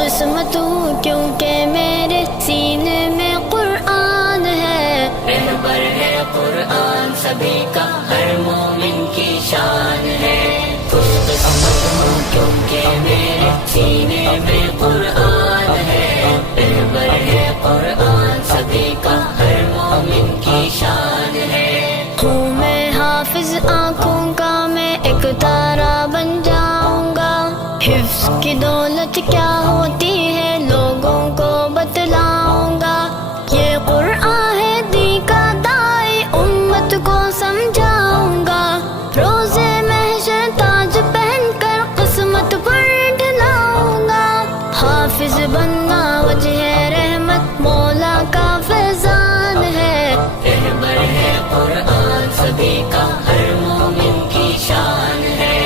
قسمت ہوں کیونکہ میرے سینے میں قرآن ہے، رہبر ہے قرآن سبھی کا ہر مومن کی شان ہے، خوش قسمت ہوں کیونکہ میرے سینے میں قرآن ہے، رہبر ہے قرآن سبھی کا ہر مومن کی شان ہے، ہوں میں حافظ آنکھوں کا میں ایک تارا بن جاؤں گا، حفظ کی دولت کیا ہوتی ہے لوگوں کو بتلاؤں گا، یہ قرآن ہے دین کا داعی امت کو سمجھاؤں گا، روزے محشر تاج پہن کر قسمت پر ڈھلاؤں گا، حافظ بننا وجہ رحمت مولا کا فیضان ہے، رہبر ہے قرآن سبھی کا ہر مومن کی شان ہے،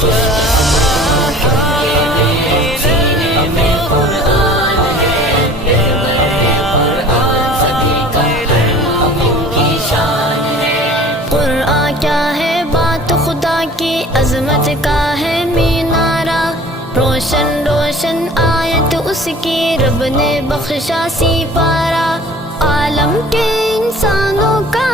خوش قسمت ہوں کیونکہ میرے سینے میں قرآن ہے، رہبر ہے قرآن سبھی کا ہر مومن کی شان ہے، قرآن کیا ہے بات خدا کی عظمت کا ہے مینارہ، روشن روشن آیت اس کی رب نے بخشا سی پارا، عالم کے انسانوں کا